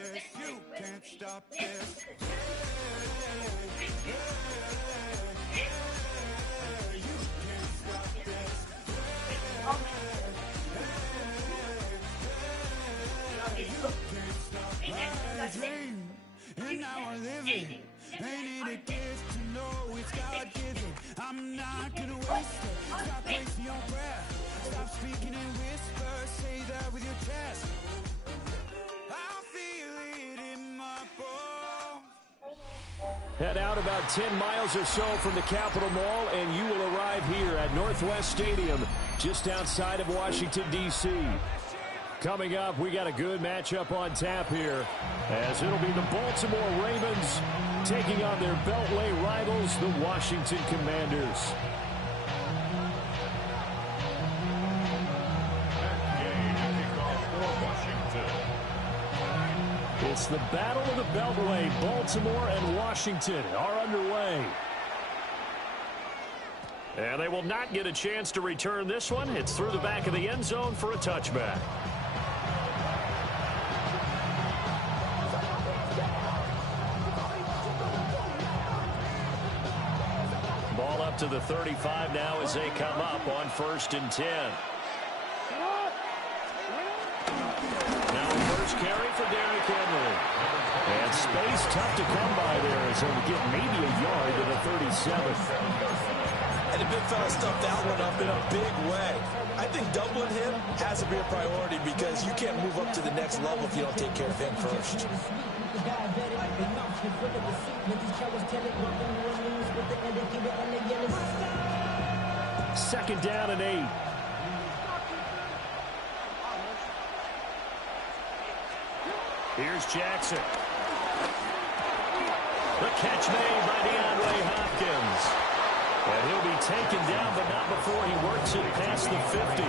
this. You can't stop this. Dream, and now I live it. Ain't it a gift to know it's God-given? I'm not gonna waste it. Stop wasting your breath. Stop speaking in whispers. Say that with your chest. I feel it in my bones. Head out about 10 miles or so from the Capitol Mall, and you will arrive here at Northwest Stadium, just outside of Washington, D.C. Coming up, we got a good matchup on tap here, as it'll be the Baltimore Ravens taking on their Beltway rivals, the Washington Commanders. It's the Battle of the Beltway. Baltimore and Washington are underway. And they will not get a chance to return this one. It's through the back of the end zone for a touchback. Ball up to the 35 now as they come up on 1st and 10. Now first carry for Derrick Henry. And space tough to come by there as he'll get maybe a yard to the 37. And the big fella stuffed that one up in a big way. I think doubling him has to be a priority because you can't move up to the next level if you don't take care of him first. Second down and 8. Here's Jackson. The catch made by DeAndre Hopkins. And he'll be taken down, but not before he works it past the 50.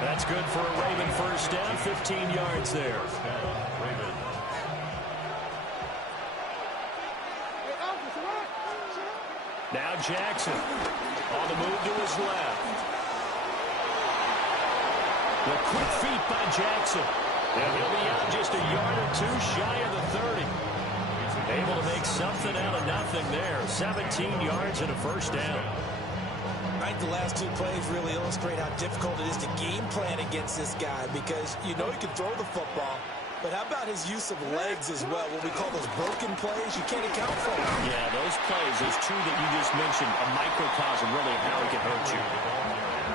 That's good for a Raven first down, 15 yards there. Now Jackson on the move to his left. The quick feet by Jackson. And he'll be out just a yard or two shy of the 30. Able to make something out of nothing there. 17 yards and a first down. I think the last two plays really illustrate how difficult it is to game plan against this guy because you know he can throw the football, but how about his use of legs as well? What we call those broken plays, you can't account for them. Yeah, those plays, those two that you just mentioned, a microcosm really of how he can hurt you.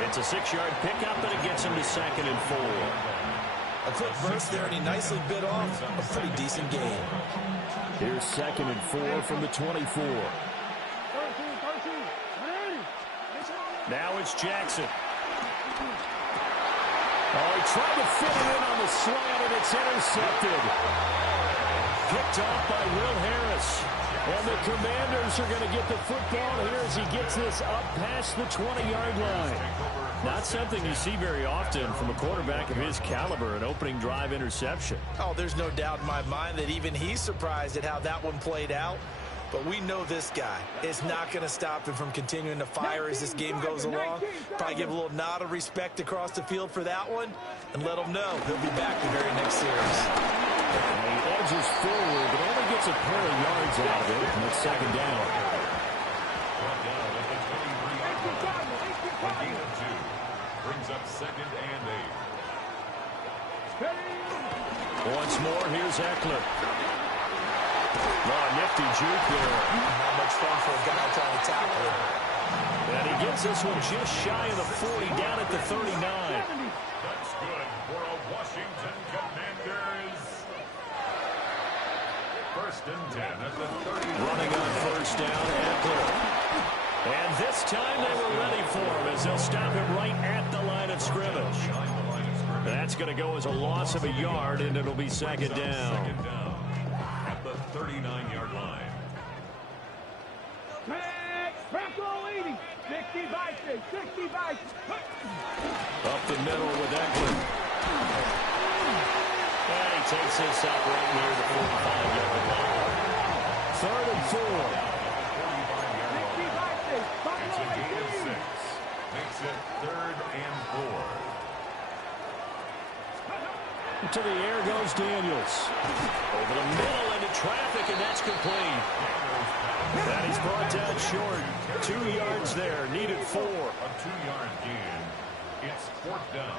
It's a 6-yard pickup, but it gets him to 2nd and 4. A quick burst there, and he nicely bit off a pretty decent game. Here's 2nd and 4 from the 24. Now it's Jackson. Oh, he tried to fit it in on the slant, and it's intercepted. Picked off by Will Harris. And the Commanders are going to get the football here as he gets this up past the 20-yard line. Not something you see very often from a quarterback of his caliber, an opening drive interception. Oh, there's no doubt in my mind that even he's surprised at how that one played out. But we know this guy is not going to stop him from continuing to fire as this game goes along. Probably give a little nod of respect across the field for that one and let him know he'll be back the very next series. And he edges forward, but only gets a pair of yards out of it, and it's 2nd down. Brings up 2nd and 8. Once more, here's Eckler. Oh, nifty juke there. Not much fun for a guy trying to tackle him. And he gets this one just shy of the 40, down at the 39. That's good for a Washington Commanders. 1st and 10 at the 30. Running on 1st down, Eckler. And this time they were ready for him as they'll stop him right at the line of scrimmage. That's going to go as a loss of a yard, and it'll be 2nd down. At the 39-yard line. Up the middle with Eckler. And he takes this up right near the 45-yard line. 3rd and 4. It's a gain of 6. Makes it 3rd and 4. To the air goes Daniels. Over the middle into traffic, and that's complete. And he's brought down short. 2 yards there. Needed 4. A 2-yard gain. It's 4th down.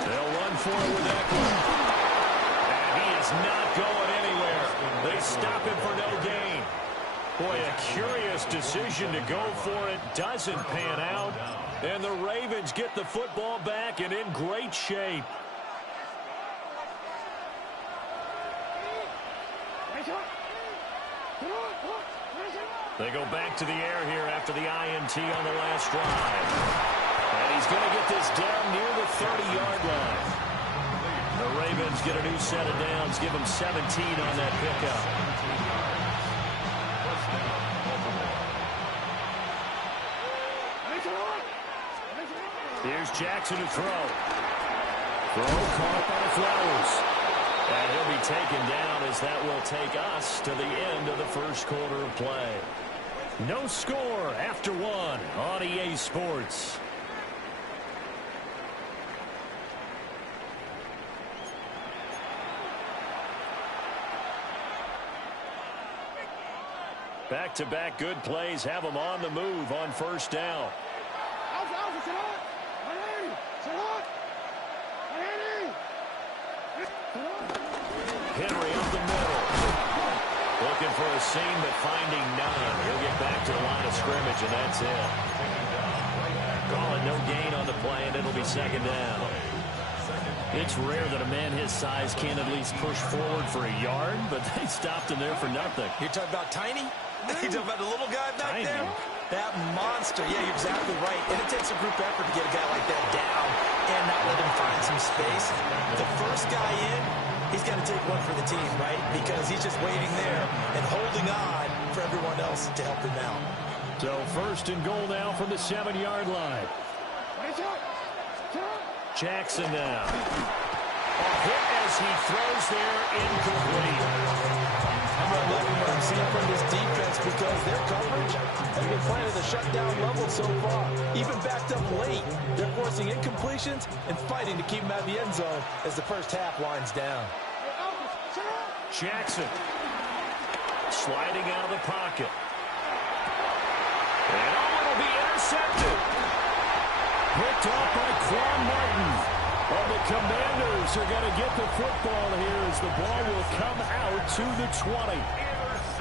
They'll run for it with Eckler. And he is not going anywhere. They stop him for no gain. Boy, a curious decision to go for it. Doesn't pan out. And the Ravens get the football back and in great shape. They go back to the air here after the INT on the last drive. And he's going to get this down near the 30-yard line. The Ravens get a new set of downs, give them 17 on that pickup. Here's Jackson to throw. Throw caught by Flowers. And he'll be taken down as that will take us to the end of the first quarter of play. No score after 1 on EA Sports. Back-to-back good plays have them on the move on first down. Henry up the middle. Looking for a seam, but finding none. He'll get back to the line of scrimmage, and that's it. Calling no gain on the play, and it'll be second down. It's rare that a man his size can't at least push forward for a yard, but they stopped him there for nothing. You're talking about Tiny? You're talking about the little guy back Tiny. there? That monster. Yeah, you're exactly right. And it takes a group effort to get a guy like that down and not let him find some space. The first guy in, he's got to take one for the team, right? Because he's just waiting there and holding on for everyone else to help him out. So first and goal now from the 7-yard line. Jackson now. A hit as he throws there, incomplete. I'm not liking what I'm seeing from this defense because their coverage has been playing at a shutdown level so far. Even backed up late, they're forcing incompletions and fighting to keep them out of the end zone as the first half winds down. Jackson sliding out of the pocket. And it'll be intercepted. Picked off by Quan Martin. Well, the Commanders are going to get the football here as the ball will come out to the 20.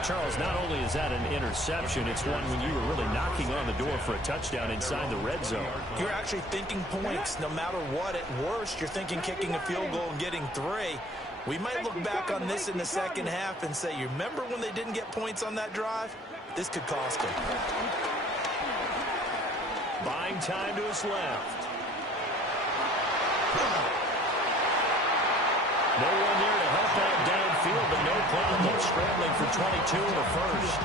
Charles, not only is that an interception, it's one when you were really knocking on the door for a touchdown inside the red zone. You're actually thinking points no matter what. At worst, you're thinking kicking a field goal and getting 3. We might look back on this in the second half and say, you remember when they didn't get points on that drive? This could cost them. Buying time to his left. No one there to help out downfield, but no problem scrambling for 22 in the first.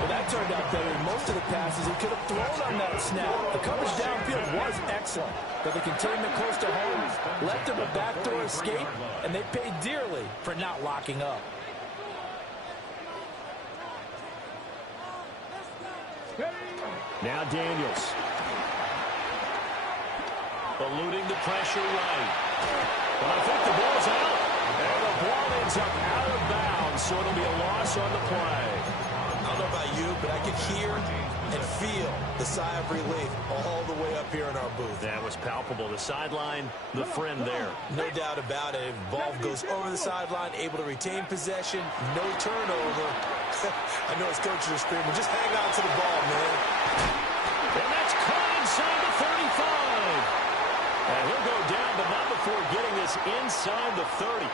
Well, that turned out better than most of the passes he could have thrown on that snap. The coverage downfield was excellent, but the containment close to home left them a backdoor escape, and they paid dearly for not locking up. Now Daniels. Eluding the pressure right. But I think the ball's out. And the ball ends up out of bounds, so it'll be a loss on the play. I don't know about you, but I could hear and feel the sigh of relief all the way up here in our booth. That was palpable. The sideline, the friend there. No doubt about it. Ball goes over the sideline, able to retain possession, no turnover. I know his coaches are screaming, just hang on to the ball, man. And that's caught inside the 35. And he'll go down, but not before getting this inside the 30.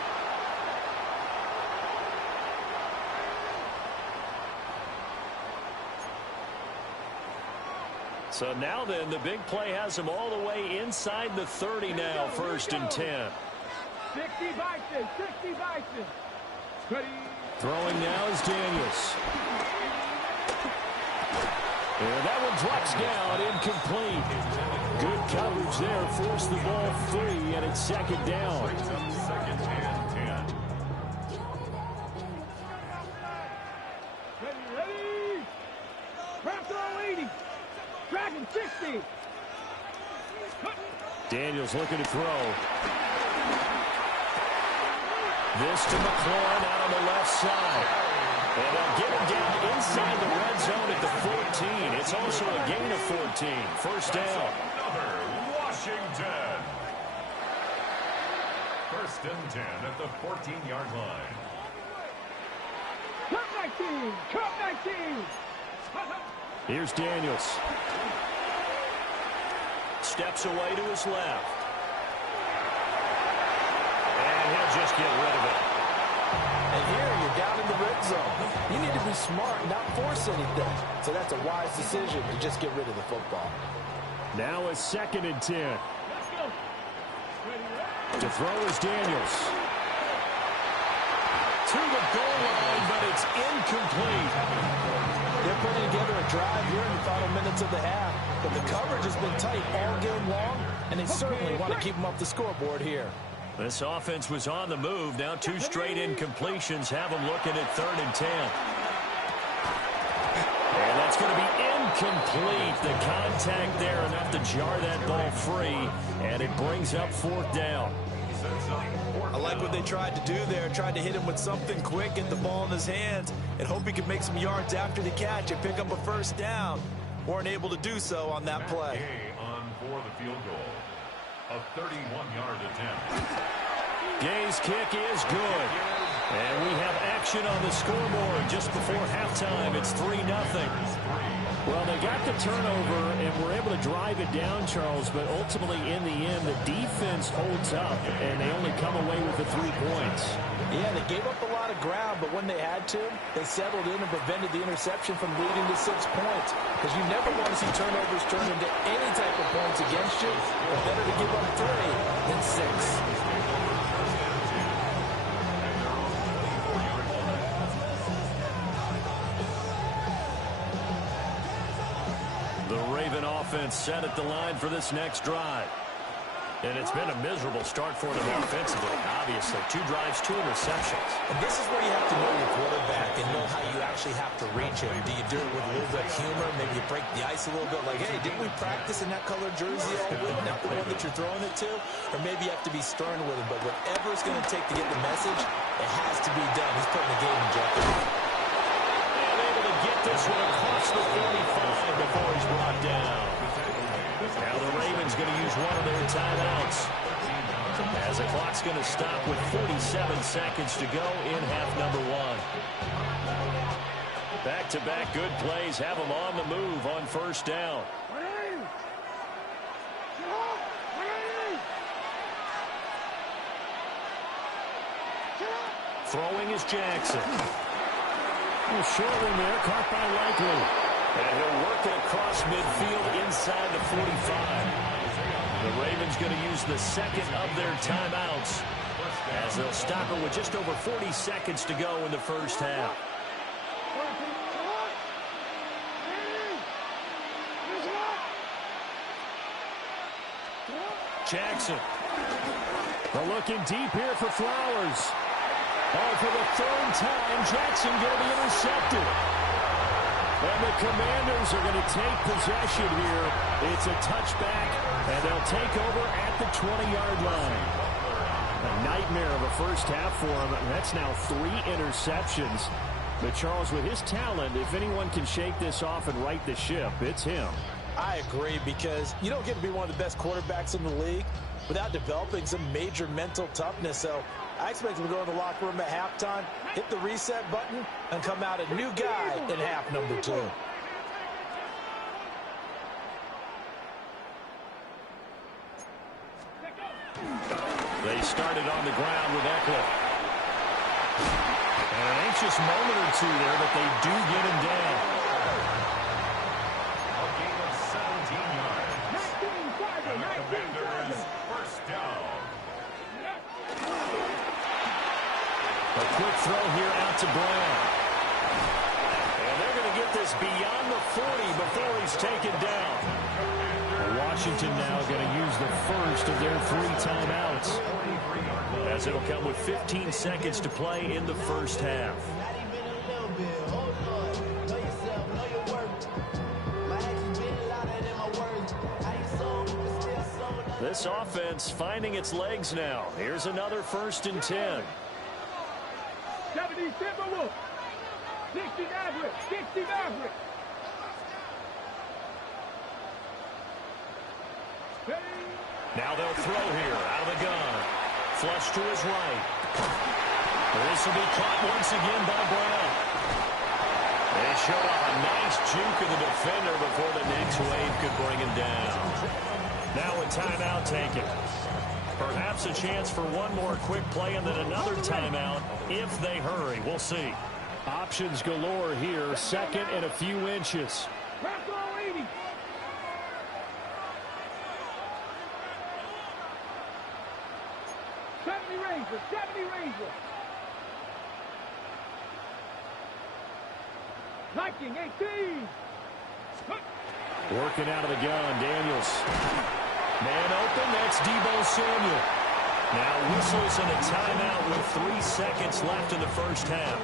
So now then, the big play has him all the way inside the 30 now, 1st and 10. 60 Bison, 60 Bison. Throwing now is Daniels. And that one drops down, incomplete. Good coverage there, forced the ball free, and it's 2nd down. 2nd and 10. Ready. Trap throw 80. Dragon 6. Daniels looking to throw. This to McLaurin out on the left side. And they'll get him down inside the red zone at the 14. It's also a gain of 14. First down. Another Washington. First and 10 at the 14-yard line. Cut 19! Cut 19! Here's Daniels. Steps away to his left. And he'll just get rid of it. And here you're down in the red zone. You need to be smart and not force anything. So that's a wise decision to just get rid of the football. Now a 2nd and 10. To throw is Daniels. To the goal line, but it's incomplete. They're putting together a drive here in the final minutes of the half. But the coverage has been tight all game long, and they certainly want to keep them up the scoreboard here. This offense was on the move. Now 2 straight incompletions have them looking at 3rd and 10. And that's going to be incomplete. The contact there enough to jar that ball free, and it brings up 4th down. I like what they tried to do there. Tried to hit him with something quick, get the ball in his hands, and hope he could make some yards after the catch and pick up a first down. Weren't able to do so on that play. On for the field goal. A 31-yard attempt. Gay's kick is good. And we have action on the scoreboard just before halftime. It's 3-0. Well, they got the turnover and were able to drive it down, Charles, but ultimately in the end, the defense holds up, and they only come away with the 3 points. Yeah, they gave up a lot of ground, but when they had to, they settled in and prevented the interception from leading to 6 points. Because you never want to see turnovers turn into any type of points against you, but better to give up 3 than 6. Offense set at the line for this next drive. And it's been a miserable start for them offensively, obviously. 2 drives, 2 interceptions. And this is where you have to know your quarterback and know how you actually have to reach him. Do you do it with a little bit of humor? Maybe you break the ice a little bit like, hey, didn't we practice in that colored jersey all week? Not the one that you're throwing it to? Or maybe you have to be stern with him. But whatever it's going to take to get the message, it has to be done. He's putting the game in jeopardy. And able to get this one across the 45 before he's brought down. Now the Ravens going to use one of their timeouts as the clock's going to stop with 47 seconds to go in half number 1. Back-to-back good plays have them on the move on first down. Throwing is Jackson. Short one there, caught by Likely. And he'll work it across midfield inside the 45. The Ravens going to use the 2nd of their timeouts as they'll stop it with just over 40 seconds to go in the first half. Jackson. They're looking deep here for Flowers. Oh, for the 3rd time, Jackson going to be intercepted. And the Commanders are going to take possession here. It's a touchback, and they'll take over at the 20-yard line. A nightmare of a first half for him. That's now 3 interceptions. But Charles, with his talent, if anyone can shake this off and right the ship, it's him. I agree, because you don't get to be one of the best quarterbacks in the league without developing some major mental toughness. So I expect him to go in the locker room at halftime, hit the reset button, and come out a new guy in half number 2. They started on the ground with Eckler. And an anxious moment or 2 there, but they do get him down. A gain of 17 yards. And the Commanders first down. A quick throw here out to Brown. And they're going to get this beyond the 40 before he's taken down. Washington now going to use the first of their 3 timeouts, as it'll come with 15 seconds to play in the first half. This offense finding its legs now. Here's another 1st and 10. 70 Timberwolves. 60 Mavericks. 60 Mavericks. Now they'll throw here out of the gun. Flush to his right. This will be caught once again by Brown. They showed off a nice juke of the defender before the next wave could bring him down. Now a timeout taken. Perhaps a chance for one more quick play and then another timeout if they hurry. We'll see. Options galore here. 2nd and a few inches. Back row 80. Rangers. 70 Rangers. Viking 18. Working out of the gun, Daniels. Man open, that's Deebo Samuel. Now whistles and a timeout with 3 seconds left in the first half.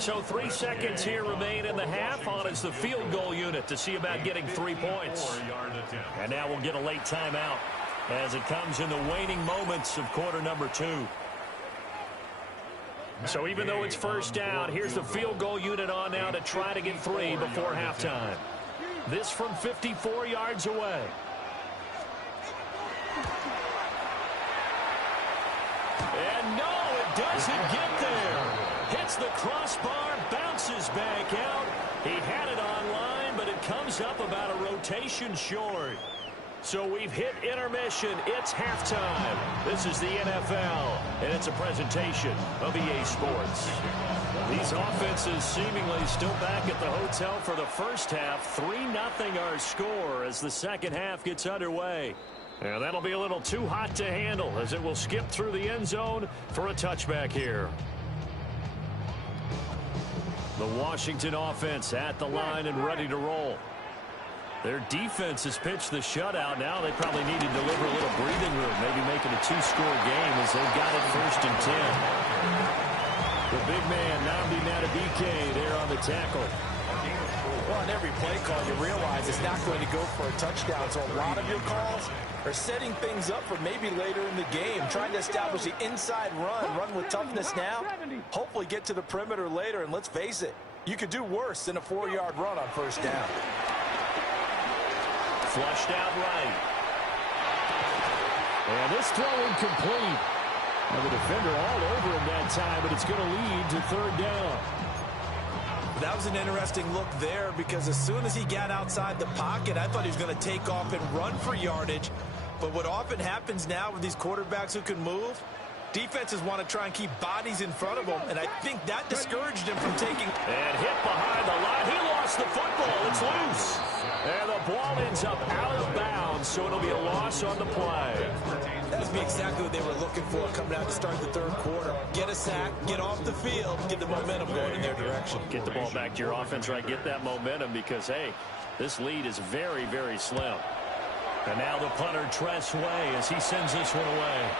So 3 seconds here remain in the half. On is the field goal unit to see about getting 3 points. And now we'll get a late timeout as it comes in the waning moments of quarter number 2. So even though it's first down, here's the field goal unit on now to try to get 3 before halftime. This from 54 yards away. And no, it doesn't get there. Hits the crossbar, bounces back out. He had it online, but it comes up about a rotation short. So we've hit intermission. It's halftime. This is the NFL, and it's a presentation of EA Sports. These offenses seemingly still back at the hotel for the first half. 3-0 our score as the second half gets underway. And that'll be a little too hot to handle as it will skip through the end zone for a touchback here. The Washington offense at the line and ready to roll. Their defense has pitched the shutout. Now they probably need to deliver a little breathing room, maybe make it a 2-score game as they've got it 1st and 10. The big man, Nnamdi Madubuike, there on the tackle. Well, on every play call, you realize it's not going to go for a touchdown. So a lot of your calls are setting things up for maybe later in the game, trying to establish the inside run with toughness now, hopefully get to the perimeter later. And let's face it, you could do worse than a 4-yard run on first down. Flushed out right. And this throw incomplete. Now the defender all over him that time, but it's going to lead to 3rd down. That was an interesting look there because as soon as he got outside the pocket, I thought he was going to take off and run for yardage. But what often happens now with these quarterbacks who can move, defenses want to try and keep bodies in front of them, and I think that discouraged him from taking. And hit behind the line. He lost the football. It's loose. And the ball ends up out of bounds, so it'll be a loss on the play. That would be exactly what they were looking for coming out to start the 3rd quarter. Get a sack, get off the field, get the momentum going in their direction. Get the ball back to your offense, right? Get that momentum because, hey, this lead is very, very slim. And now the punter, Tress Way, as he sends this one away.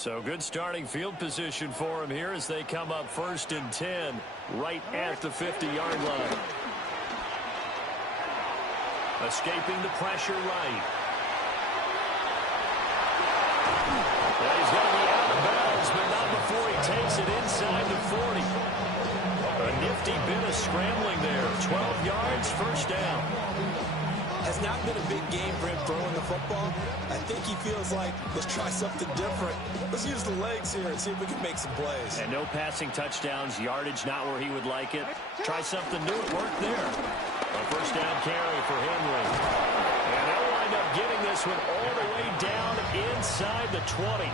So good starting field position for him here as they come up 1st and 10 right at the 50-yard line. Escaping the pressure right. Well, he's going to be out of bounds, but not before he takes it inside the 40. A nifty bit of scrambling there. 12 yards, 1st down. Has not been a big game for him throwing the football. I think he feels like, let's try something different. Let's use the legs here and see if we can make some plays. And no passing touchdowns, yardage not where he would like it. Try something new, it worked there. A 1st down carry for Henry. And they'll wind up getting this one all the way down inside the 20.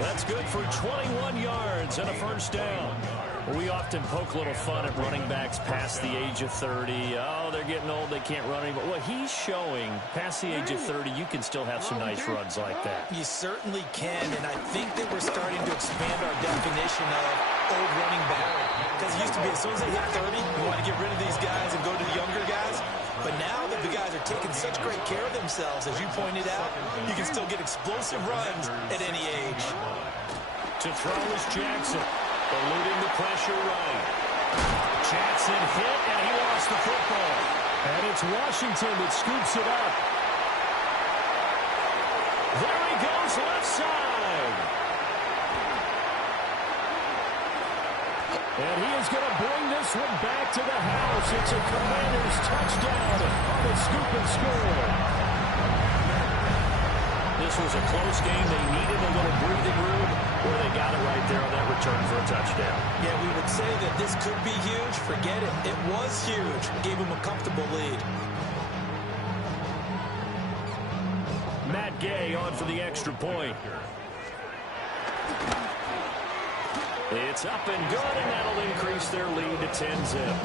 That's good for 21 yards and a 1st down. We often poke a little fun at running backs past the age of 30. Oh, they're getting old, they can't run anymore. What he's showing, past the age of 30, you can still have some nice runs like that. You certainly can, and I think that we're starting to expand our definition of old running back. Because it used to be as soon as they hit 30, you want to get rid of these guys and go to the younger guys. But now that the guys are taking such great care of themselves, as you pointed out, you can still get explosive runs at any age. To throw is Jackson. Eluding the pressure right. Jackson hit, and he lost the football. And it's Washington that scoops it up. There he goes, left side. And he is going to bring this one back to the house. It's a Commanders touchdown on the scoop and score. This was a close game. They needed a little breathing room, or they got it right there on that return for a touchdown. Yeah, we would say that this could be huge. Forget it. It was huge. Gave them a comfortable lead. Matt Gay on for the extra point. It's up and good, and that'll increase their lead to 10-zip.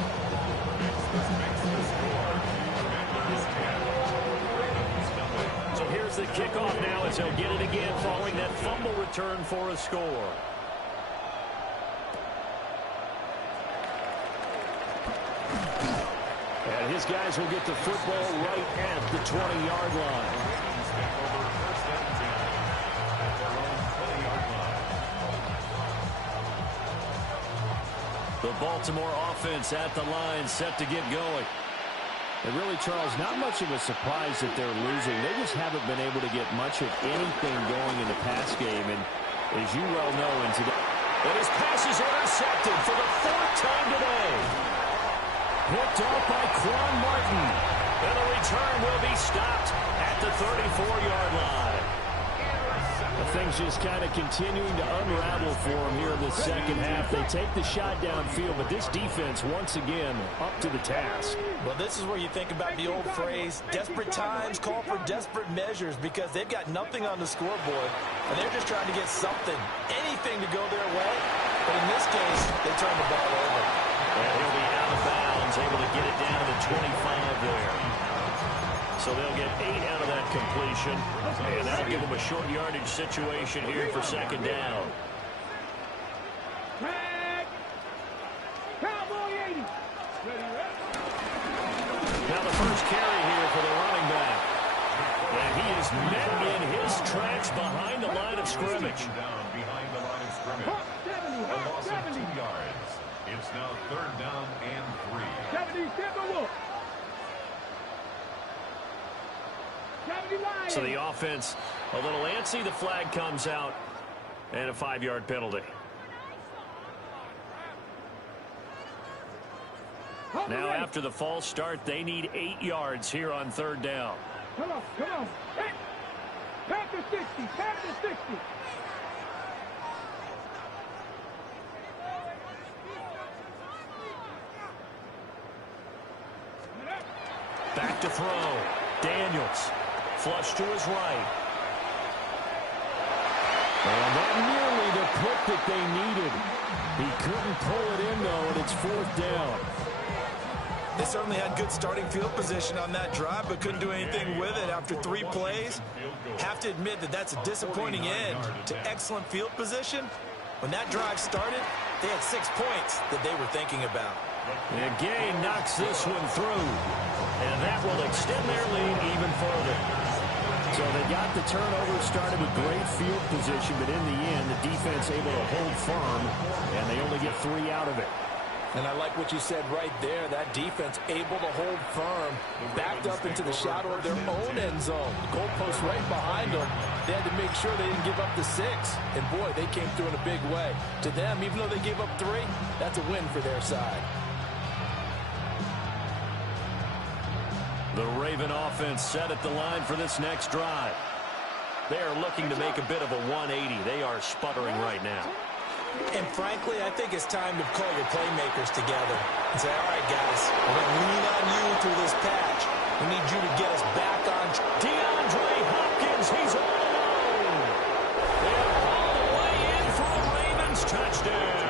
So here's the kickoff now as he'll get it again following that fumble return for a score. And his guys will get the football right at the 20-yard line. The Baltimore offense at the line, set to get going. And really, Charles, not much of a surprise that they're losing. They just haven't been able to get much of anything going in the pass game. And as you well know, in today, and his pass is intercepted for the 4th time today. Picked off by Quan Martin. And the return will be stopped at the 34-yard line. Things just kind of continuing to unravel for them here in the second half. They take the shot downfield, but this defense, once again, up to the task. Well, this is where you think about the old phrase, desperate times call for desperate measures, because they've got nothing on the scoreboard, and they're just trying to get something, anything to go their way. But in this case, they turn the ball over. And he'll be out of bounds, able to get it down to the 25 there. So they'll get 8 out of that completion, and that'll give them a short yardage situation here for 2nd down. Cowboy 80. Now the first carry here for the running back. And he is met in his tracks behind the line of scrimmage. Down behind the line of scrimmage. Hawk 70, A Hawk loss of 70. 2 yards. It's now 3rd down and 3. 70 Timberwolves. 70 Lions. So the offense a little antsy. The flag comes out, and a 5-yard penalty. Now after the false start, they need 8 yards here on 3rd down. Come on, come on. Hey. Panther 60, Panther 60. Back to throw. Daniels. Flush to his right. And that nearly the pick that they needed. He couldn't pull it in, though, and it's 4th down. They certainly had good starting field position on that drive, but couldn't do anything with it after 3 plays. Have to admit that that's a disappointing end to excellent field position. When that drive started, they had 6 points that they were thinking about. And Gay knocks this one through. And that will extend their lead even further. So they got the turnover started with great field position, but in the end, the defense able to hold firm, and they only get 3 out of it. And I like what you said right there. That defense able to hold firm, backed up into the shadow of their own end zone. The goalpost right behind them. They had to make sure they didn't give up the 6. And, boy, they came through in a big way. To them, even though they gave up 3, that's a win for their side. The Raven offense set at the line for this next drive. They are looking to make a bit of a 180. They are sputtering right now. And frankly, I think it's time to call your playmakers together and say, all right, guys, we're going to lean on you through this patch. We need you to get us back on. DeAndre Hopkins, he's all alone. They're all the way in for a Ravens touchdown.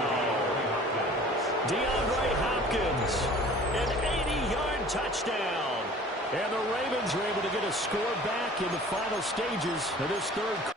DeAndre Hopkins, an 80-yard touchdown. And the Ravens are able to get a score back in the final stages of this third quarter.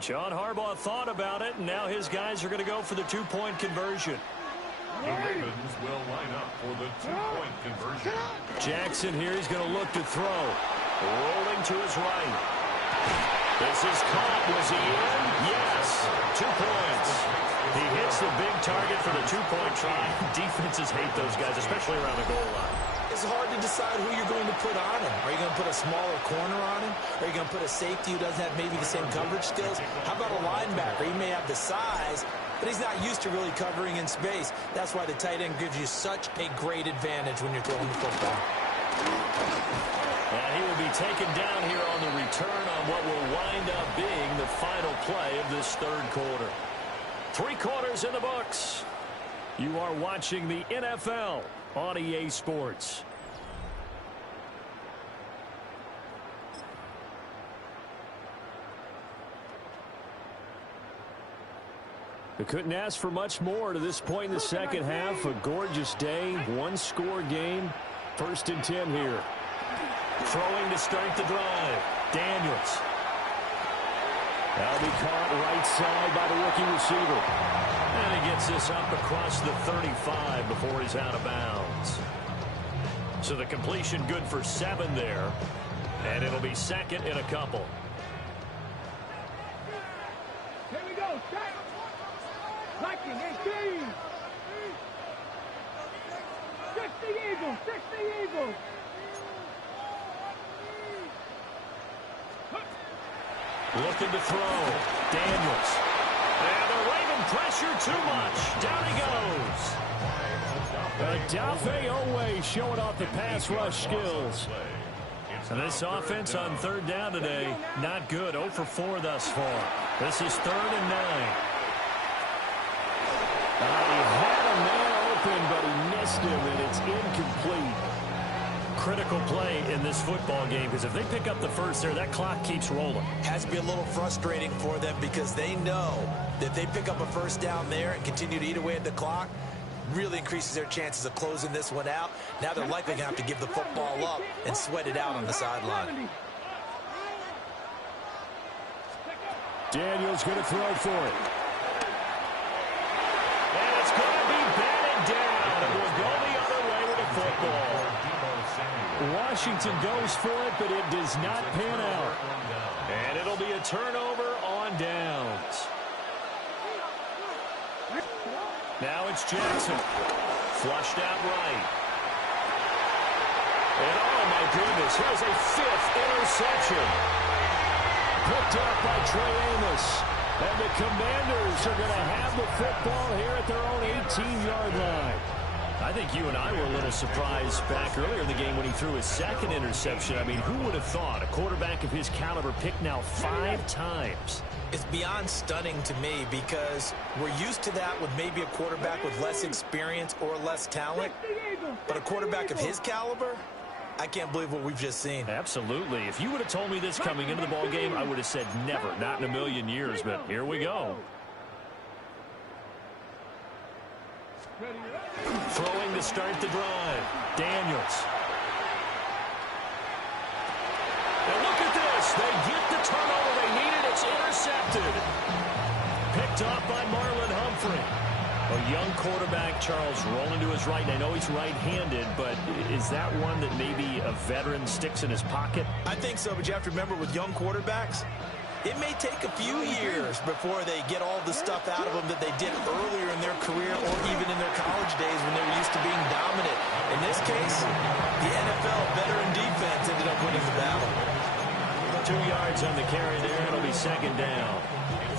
John Harbaugh thought about it, and now his guys are going to go for the two-point conversion. The Ravens will line up for the two-point conversion. Jackson here, he's going to look to throw. Rolling to his right. This is caught. Was he in? Yes. 2 points. He hits the big target for the two-point try. Defenses hate those guys, especially around the goal line. It's hard to decide who you're going to put on him. Are you going to put a smaller corner on him? Are you going to put a safety who doesn't have maybe the same coverage skills? How about a linebacker? He may have the size, but he's not used to really covering in space. That's why the tight end gives you such a great advantage when you're throwing the football. And he will be taken down here on the return on what will wind up being the final play of this third quarter. 3 quarters in the books. You are watching the NFL on EA Sports. We couldn't ask for much more to this point in the second half. A gorgeous day, 1-score game. 1st and 10 here. Throwing to start the drive. Daniels. That'll be caught right side by the rookie receiver. And he gets this up across the 35 before he's out of bounds. So the completion good for 7 there. And it'll be 2nd and a couple. Here we go. Set. Liking 18. 60 Eagles. 60 Eagles. Looking to throw. Daniels. And the Raven pressure too much. Down he goes. Odafe Oweh showing off the pass rush skills. And this offense on 3rd down today, not good. 0 for 4 thus far. This is 3rd and 9. He had a man open, but he missed him, and it's incomplete. Critical play in this football game, because if they pick up the first there, that clock keeps rolling. Has to be a little frustrating for them because they know that if they pick up a first down there and continue to eat away at the clock, really increases their chances of closing this one out. Now they're likely going to have to give the football up and sweat it out on the sideline. Daniels going to throw for it. And it's going to be batted down. It will go the other way with the football. Washington goes for it, but it does not pan out. And it'll be a turnover on downs. Now it's Jackson. Flushed out right. And oh my goodness, here's a 5th interception. Picked up by Trey Amos. And the Commanders are going to have the football here at their own 18-yard line. I think you and I were a little surprised back earlier in the game when he threw his 2nd interception. I mean, who would have thought a quarterback of his caliber picked now 5 times? It's beyond stunning to me because we're used to that with maybe a quarterback with less experience or less talent. But a quarterback of his caliber, I can't believe what we've just seen. Absolutely. If you would have told me this coming into the ball game, I would have said never, not in a million years. But here we go. Throwing to start the drive. Daniels. And look at this. They get the turnover they needed. It's intercepted. Picked off by Marlon Humphrey. A young quarterback, Charles, rolling to his right. And I know he's right-handed, but is that one that maybe a veteran sticks in his pocket? I think so, but you have to remember with young quarterbacks, it may take a few years before they get all the stuff out of them that they did earlier in their career or even in their college days when they were used to being dominant. In this case, the NFL veteran defense ended up winning the battle. 2 yards on the carry there. It'll be 2nd down.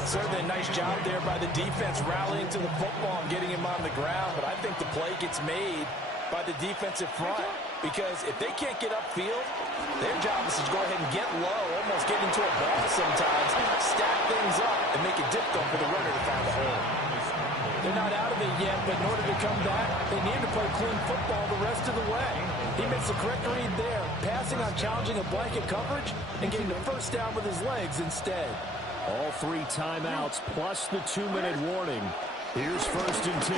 Certainly a nice job there by the defense rallying to the football and getting him on the ground, but I think the play gets made by the defensive front because if they can't get upfield, their job is to go ahead and get low, almost get into a ball sometimes, stack things up, and make it difficult for the runner to find a hole. They're not out of it yet, but in order to come back, they need to play clean football the rest of the way. He makes the correct read there, passing on challenging a blanket coverage and getting the first down with his legs instead. All 3 timeouts plus the 2-minute warning. Here's 1st and 10.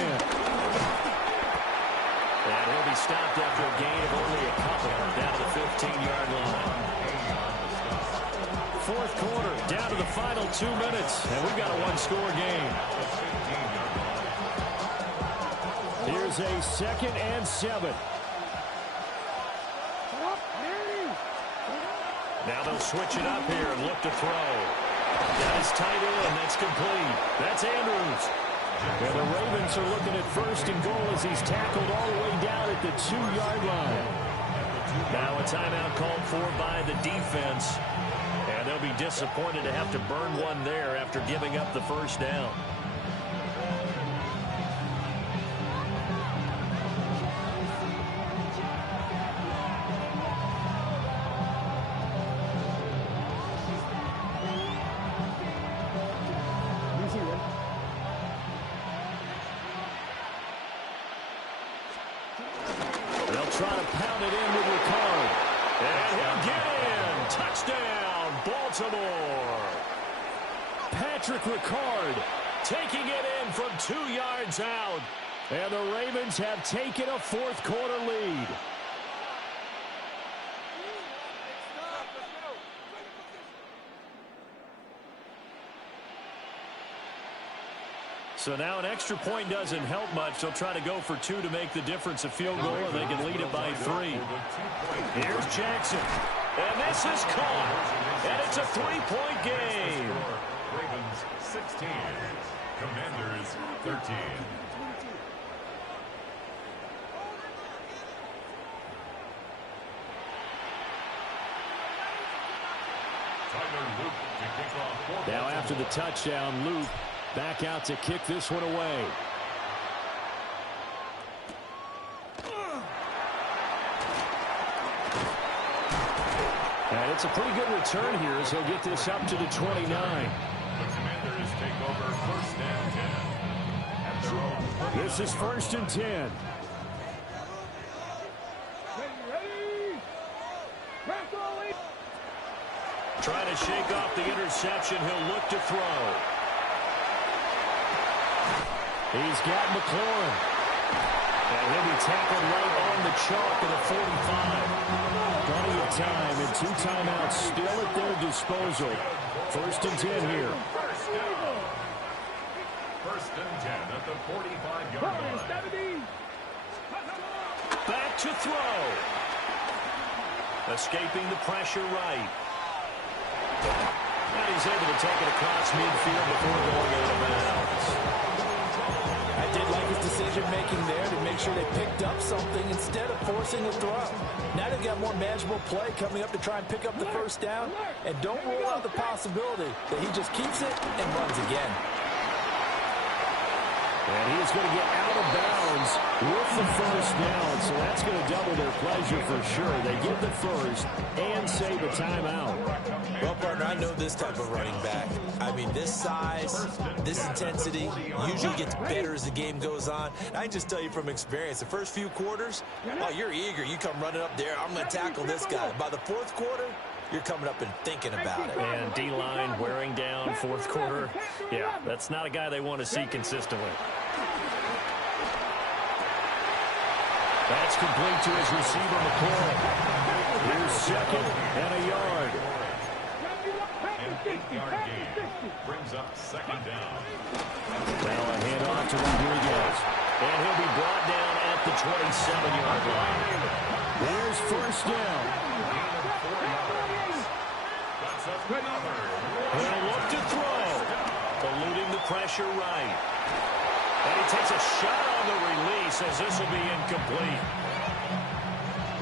And he'll be stopped after a gain of only a couple down to the 15-yard line. 4th quarter, down to the final 2 minutes, and we've got a 1-score game. Here's a 2nd and 7. Now they'll switch it up here and look to throw. That is tight end. That's complete. That's Andrews. And the Ravens are looking at 1st and goal as he's tackled all the way down at the 2-yard line. Now a timeout called for by the defense. And they'll be disappointed to have to burn one there after giving up the 1st down. Try to pound it in with Ricard. And he'll get in. Touchdown, Baltimore. Patrick Ricard taking it in from 2 yards out. And the Ravens have taken a 4th quarter lead. So now an extra point doesn't help much. They'll try to go for 2 to make the difference a field goal, and they can lead it by 3. Here's Jackson. And this is caught. And it's a 3-point game. Ravens 16. Commanders 13. Now after the touchdown, Luke back out to kick this one away. And it's a pretty good return here as he'll get this up to the 29. The Commanders take over 1st and 10. At their own. This is 1st and 10. Trying to shake off the interception. He'll look to throw. He's got McLaurin. And he'll be tackled right on the chalk at the 45. Plenty of time and 2 timeouts still at their disposal. 1st and 10 here. 1st and 10 at the 45-yard line. Back to throw. Escaping the pressure right. And he's able to take it across midfield before going out of bounds. I did like his they're making there to make sure they picked up something instead of forcing a throw. Now they've got more manageable play coming up to try and pick up the first down. And don't rule out the possibility that he just keeps it and runs again. And he's going to get out of bounds with the first down, so that's going to double their pleasure for sure. They get the first and save a timeout. Well, partner, I know this type of running back. I mean, this size, this intensity usually gets better as the game goes on. I can just tell you from experience, the first few quarters, oh, you're eager. You come running up there, I'm going to tackle this guy. By the fourth quarter, you're coming up and thinking about it. And D-line wearing down fourth quarter. Yeah, that's not a guy they want to see consistently. That's complete to his receiver, McCoy. Here's second and a yard. An 8-yard gain brings up second down. Now a handoff to Rodriguez. And he'll be brought down at the 27-yard line. Here's first down. He'll look to throw. Eluding the pressure right. And he takes a shot on the release as this will be incomplete.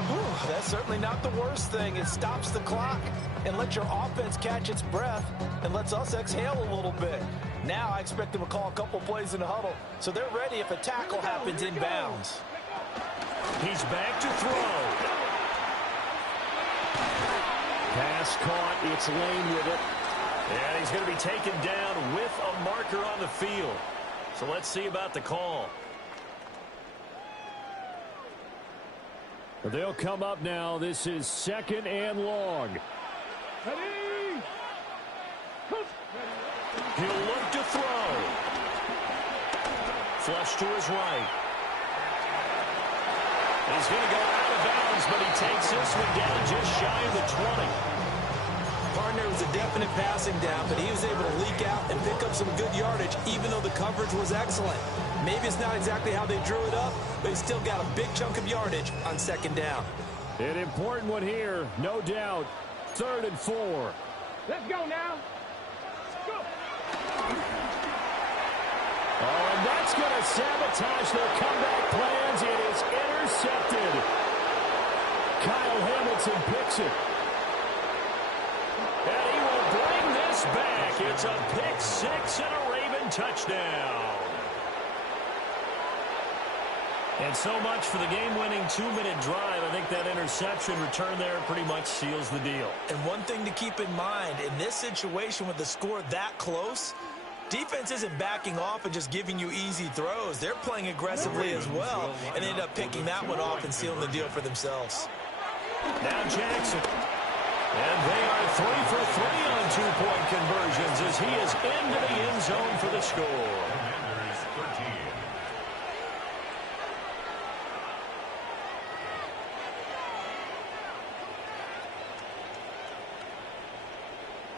Whew, that's certainly not the worst thing. It stops the clock and lets your offense catch its breath and lets us exhale a little bit. Now I expect them to call a couple plays in the huddle so they're ready if a tackle happens inbounds. He's back to throw. Pass caught. It's Lane with it. And he's going to be taken down with a marker on the field. So let's see about the call. They'll come up now. This is second and long. He'll look to throw. Flush to his right. He's going to go out of bounds, but he takes this one down just shy of the 20. Partner, was a definite passing down, but he was able to leak out and pick up some good yardage, even though the coverage was excellent. Maybe it's not exactly how they drew it up, but he still got a big chunk of yardage on second down. An important one here, no doubt. 3rd and 4. Let's go now. Go. Oh, and that's going to sabotage their comeback plans. It is intercepted. Kyle Hamilton picks it. And he will bring this back. It's a pick six and a Raven touchdown. And so much for the game-winning 2-minute drive. I think that interception return there pretty much seals the deal. And one thing to keep in mind, in this situation with the score that close, defense isn't backing off and just giving you easy throws. They're playing aggressively as well, and they end up picking that one off and sealing the deal for themselves. Now Jackson. And they are 3 for 3 on 2-point conversions as he is into the end zone for the score. Commanders 13.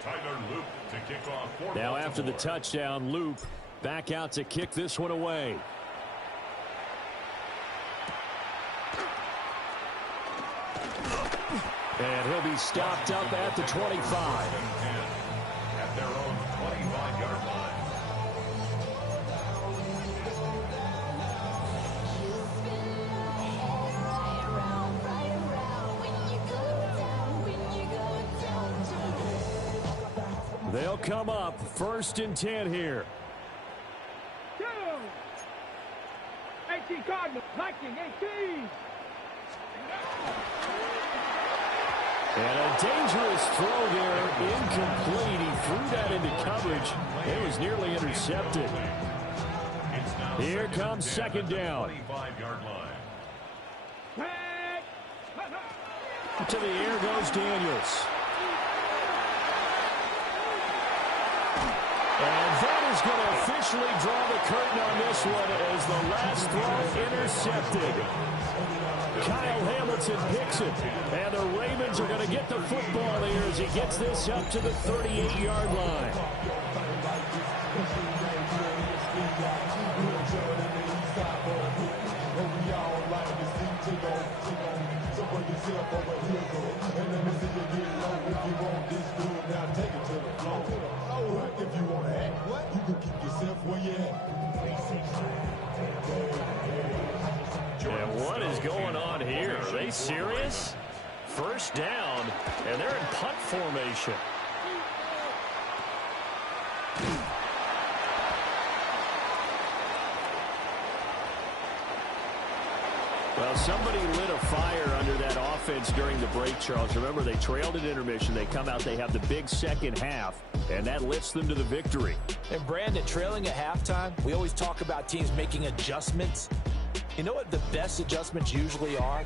Tyler Loop to kick off for Now after the Baltimore. touchdown, Loop back out to kick this one away. And he'll be stopped up at the 25. At their own 25-yard line. They'll come up 1st and 10 here. 18 Cardinals, 19, 18. And a dangerous throw there, incomplete. He threw that into coverage. It was nearly intercepted. Here comes second down. 25-yard line. To the air goes Daniels. And that is going to officially draw the curtain on this one as the last throw intercepted. Kyle Hamilton picks it, and the Ravens are going to get the football here as he gets this up to the 38-yard line. And what is going on here? Are they serious? First down, and they're in punt formation. Well, somebody lit a fire under that offense during the break, Charles. Remember, they trailed at intermission. They come out, they have the big second half, and that lifts them to the victory. And, Brandon, trailing at halftime, we always talk about teams making adjustments. You know what the best adjustments usually are?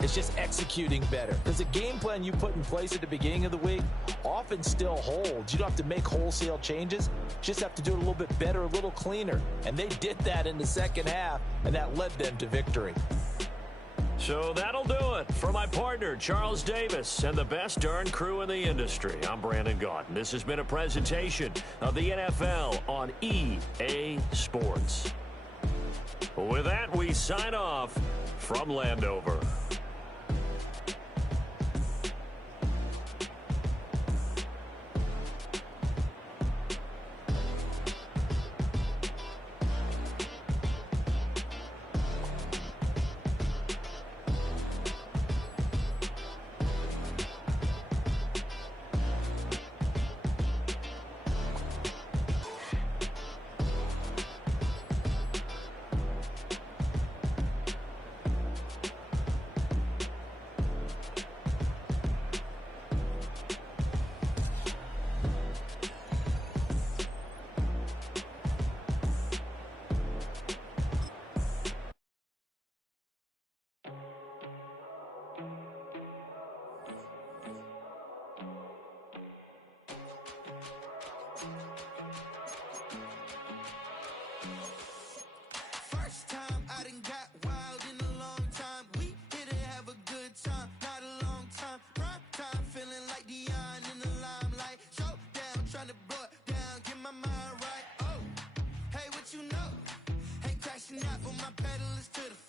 It's just executing better. Because the game plan you put in place at the beginning of the week often still holds. You don't have to make wholesale changes. Just have to do it a little bit better, a little cleaner. And they did that in the second half, and that led them to victory. So that'll do it for my partner, Charles Davis, and the best darn crew in the industry. I'm Brandon Gaudin. This has been a presentation of the NFL on EA Sports. With that, we sign off from Landover. Not, but my pedal is to the